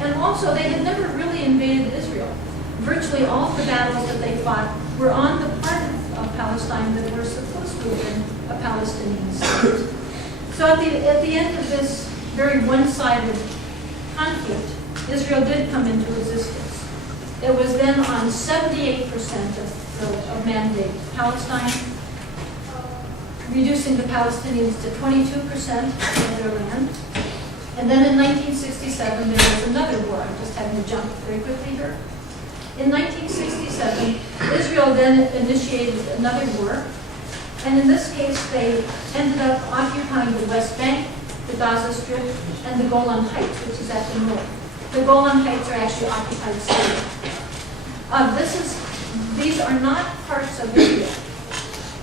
And also, they had never really invaded Israel. Virtually all of the battles that they fought were on the part of Palestine that were supposed to have been a Palestinian state. So at the end of this very one-sided conflict, Israel did come into existence. It was then on 78% of mandate Palestine, reducing the Palestinians to 22% of their land. And then in 1967, there was another war. I'm just having to jump very quickly here. In 1967, Israel then initiated another war. And in this case, they ended up occupying the West Bank, the Gaza Strip, and the Golan Heights, which is at the north. The Golan Heights are actually occupied Syria. These are not parts of Israel.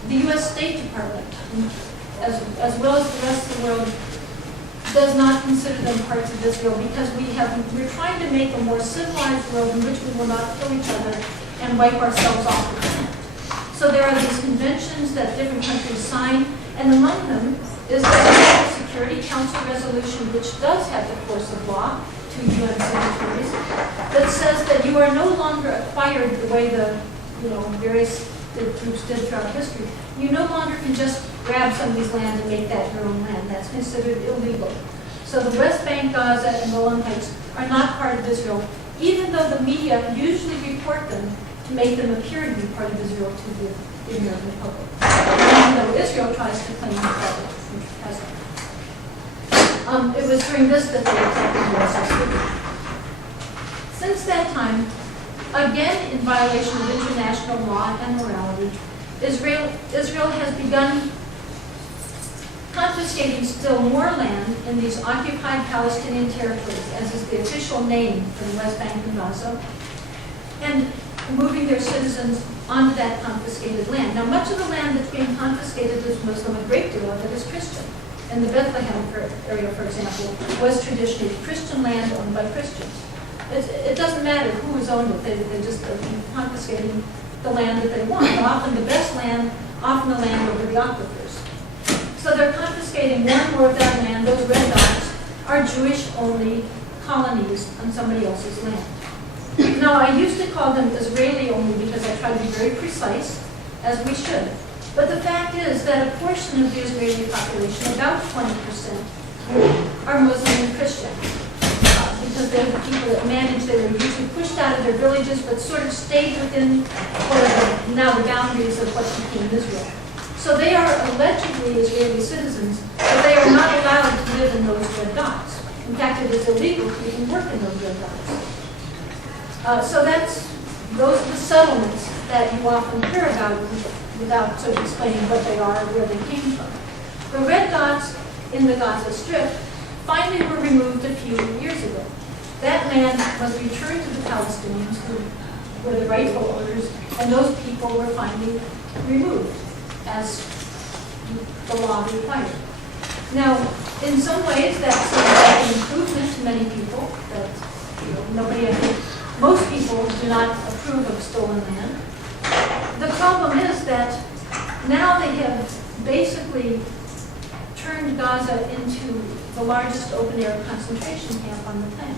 The U.S. State Department, as well as the rest of the world, does not consider them parts of Israel because we're trying to make a more civilized world in which we will not kill each other and wipe ourselves off the planet. So there are these conventions that different countries sign, and among them is the Security Council resolution, which does have the force of law to UN signatories, that says that you are no longer acquired the way the various groups did throughout history. You no longer can just grab somebody's land and make that your own land. That's considered illegal. So the West Bank, Gaza, and Golan Heights are not part of Israel, even though the media usually report them to make them appear to be part of Israel to the American public. Even though Israel tries to claim that it hasn't. It was during this that they attacked the USS. Since that time, again in violation of international law and morality, Israel has begun confiscating still more land in these occupied Palestinian territories, as is the official name for the West Bank and Gaza, and moving their citizens onto that confiscated land. Now, much of the land that's being confiscated is Muslim, a great deal of it is Christian. In the Bethlehem area, for example, was traditionally Christian land owned by Christians. It doesn't matter who has owned it, they just are confiscating the land that they want. And often the best land, often the land over the aquifers. So they're confiscating more and more of that land. Those red dots are Jewish-only colonies on somebody else's land. Now, I used to call them Israeli-only because I try to be very precise, as we should. But the fact is that a portion of the Israeli population, about 20%, are Muslim and Christian. Because they're the people that manage, they were usually pushed out of their villages, but sort of stayed within the boundaries of what became Israel. So they are allegedly Israeli citizens, but they are not allowed to live in those red dots. In fact, it is illegal to even work in those red dots. So those are the settlements that you often hear about without sort of explaining what they are or where they came from. The red dots in the Gaza Strip finally were removed a few years ago. That land was returned to the Palestinians, who were the rightful owners, and those people were finally removed, as the law required. Now, in some ways, that seems like an improvement to many people. That nobody, I think, most people do not approve of stolen land. The problem is that now they have basically turned Gaza into the largest open-air concentration camp on the planet.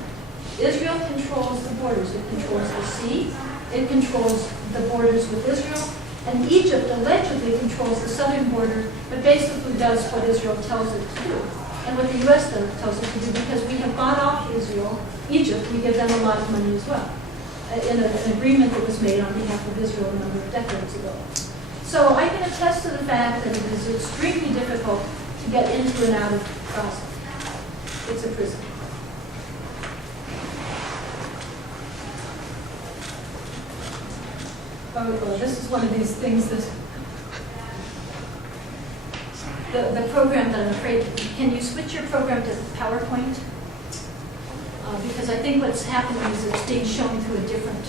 Israel controls the borders. It controls the sea. It controls the borders with Israel. And Egypt allegedly controls the southern border, but basically does what Israel tells it to do, and what the U.S. tells it to do, because we have bought off Egypt, we give them a lot of money as well, in an agreement that was made on behalf of Israel a number of decades ago. So I can attest to the fact that it is extremely difficult to get into and out of Gaza. It's a prison. Oh, this is one of these things that the program that I'm afraid, can you switch your program to PowerPoint? Because I think what's happening is it's being shown through a different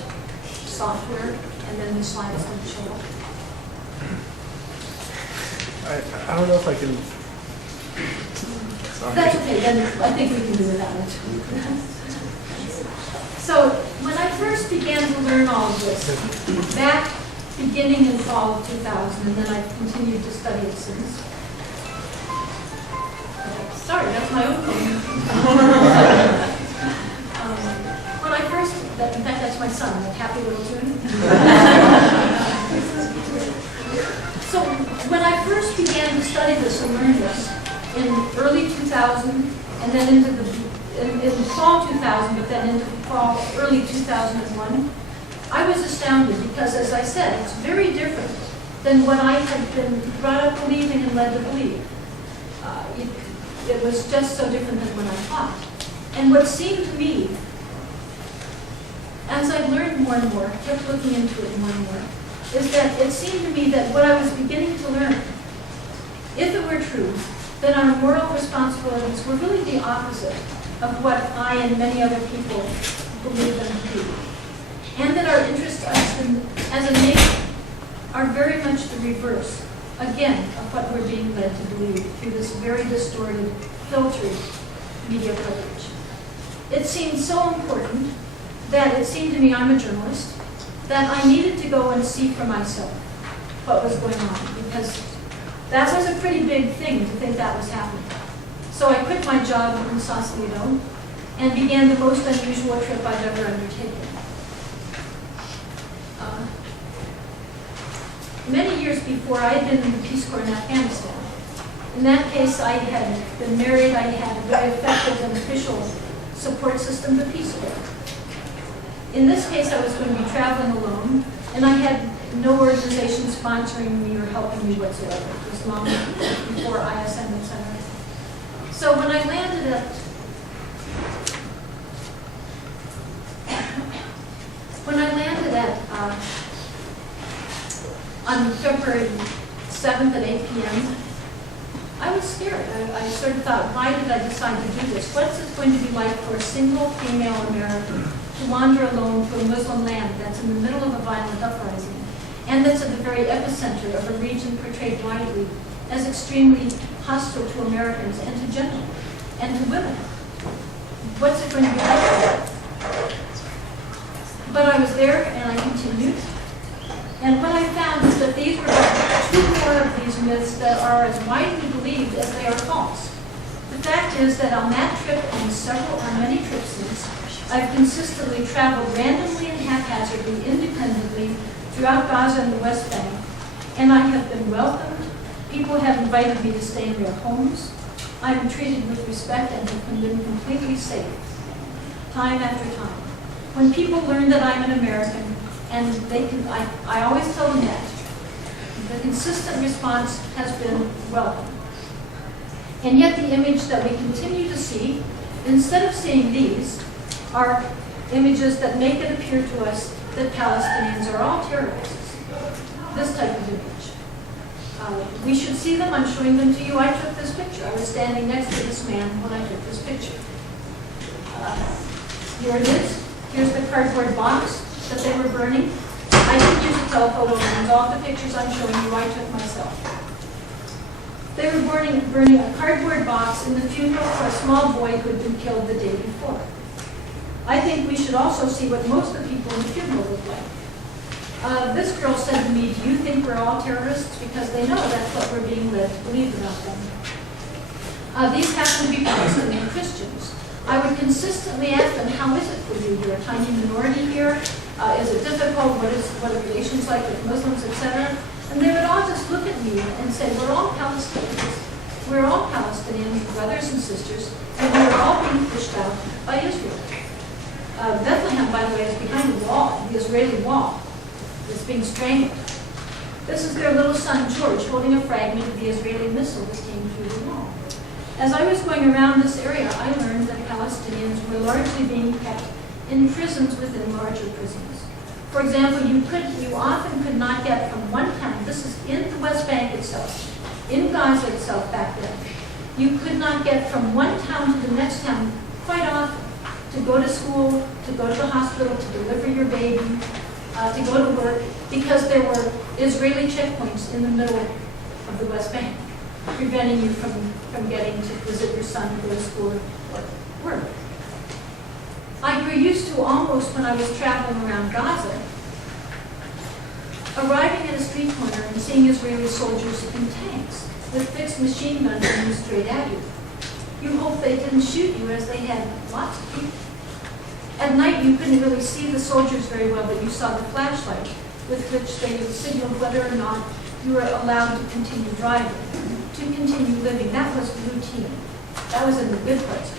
software, and then the slides don't show up. I don't know if I can. Sorry. That's okay, then I think we can do without it. So when I first began to learn all of this, back beginning in fall of 2000, and then I've continued to study it since. Sorry, that's my own phone. then into in fall 2000, but then into fall, early 2001, I was astounded because, as I said, it's very different than what I had been brought up believing and led to believe. It was just so different than what I thought. And what seemed to me, as I learned more and more, kept looking into it more and more, is that it seemed to me that what I was beginning to learn, if it were true, then our moral responsibilities were really the opposite of what I and many other people believe them to be. And that our interests as a nation are very much the reverse, again, of what we're being led to believe through this very distorted, filtered media coverage. It seemed so important that it seemed to me, I'm a journalist, that I needed to go and see for myself what was going on, because that was a pretty big thing to think that was happening. So I quit my job in Sausalito and began the most unusual trip I've ever undertaken. Many years before, I had been in the Peace Corps in Afghanistan. In that case, I had been married, I had a very effective and official support system, the Peace Corps. In this case, I was going to be traveling alone, and I had no organization sponsoring me or helping me whatsoever. It was long before ISM, etc. So when I landed on February 7th at 8 p.m., I was scared. I sort of thought, why did I decide to do this? What's it going to be like for a single female American to wander alone to a Muslim land that's in the middle of a violent uprising, and that's at the very epicenter of a region portrayed widely as extremely hostile to Americans and to gentlemen and to women? What's it going to be like for that? But I was there, and I continued. And what I found is that these were two more of these myths that are as widely believed as they are false. The fact is that on that trip and on many trips since, I've consistently traveled randomly and haphazardly, independently, throughout Gaza and the West Bank, and I have been welcomed. People have invited me to stay in their homes. I am treated with respect and have been completely safe, time after time. When people learn that I'm an American, and I always tell them that, the consistent response has been welcome. And yet the image that we continue to see, instead of seeing these, are images that make it appear to us that Palestinians are all terrorists. This type of image. We should see them. I'm showing them to you. I took this picture. I was standing next to this man when I took this picture. Here it is. Here's the cardboard box that they were burning. I didn't use a telephoto lens. All the pictures I'm showing you, I took myself. They were burning a cardboard box in the funeral for a small boy who had been killed the day before. I think we should also see what most of the people in the funeral look like. This girl said to me, do you think we're all terrorists? Because they know that's what we're being led to believe about them. These happen to be Palestinian Christians. I would consistently ask them, how is it for you? You're a tiny minority here. Is it difficult? What are relations like with Muslims, etc.? And they would all just look at me and say, we're all Palestinians. We're all Palestinian brothers and sisters, and we're all being pushed out by Israel. Bethlehem, by the way, is behind the wall, the Israeli wall. It's being strangled. This is their little son, George, holding a fragment of the Israeli missile that came through the wall. As I was going around this area, I learned that Palestinians were largely being kept in prisons within larger prisons. For example, you often could not get from one town, this is in the West Bank itself, in Gaza itself back then, you could not get from one town to the next town quite often to go to school, to go to the hospital, to deliver your baby, to go to work, because there were Israeli checkpoints in the middle of the West Bank, preventing you from getting to visit your son, go to school, or work. I grew used to almost, when I was traveling around Gaza, arriving at a street corner and seeing Israeli soldiers in tanks with fixed machine guns aiming straight at you. You hope they didn't shoot you, as they had lots of people. At night, you couldn't really see the soldiers very well, but you saw the flashlight with which they signaled whether or not you were allowed to continue driving, to continue living. That was routine. That was in the good parts of